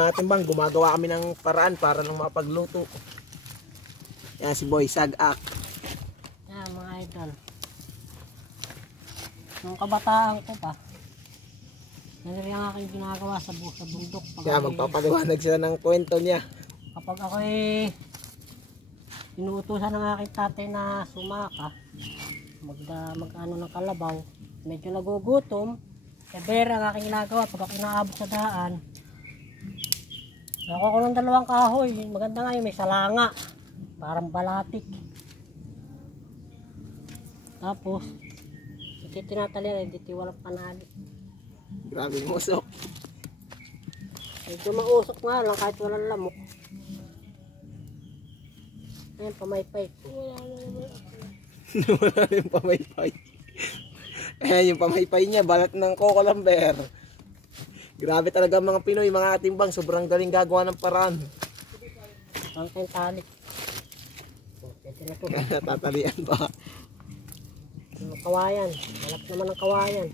Natin bang gumagawa kami ng paraan para lang mapagluto. Yan si Boy Sagak. Yan mga idol. Nung kabataan ko pa, yan rin ang aking ginagawa sa bundok. Kaya magpapaliwanag sila ng kwento niya. Kapag ako'y inuutusan ng aking tatay na sumaka, mag-ano ng kalabaw, medyo nagugutom, bera ang aking ginagawa pag ako naabot sa daan. Nakuha ko ng 2 kahoy, maganda nga yun, may salanga, parang balatik. Tapos, tinatalian, hindi walang panali. Grabe musok. Medyo mausok nga lang kahit walang lamok. Ayan, pamaypay. Wala rin pamaypay. Ayan yung pamaypay niya, balat ng coco lumber. Grabe talaga mga Pinoy, mga atimbang, sobrang galing gagawa ng paraan. Ang tayong tali. Pwede na ito. Natatalian pa. Kawayan, malap naman ang kawayan.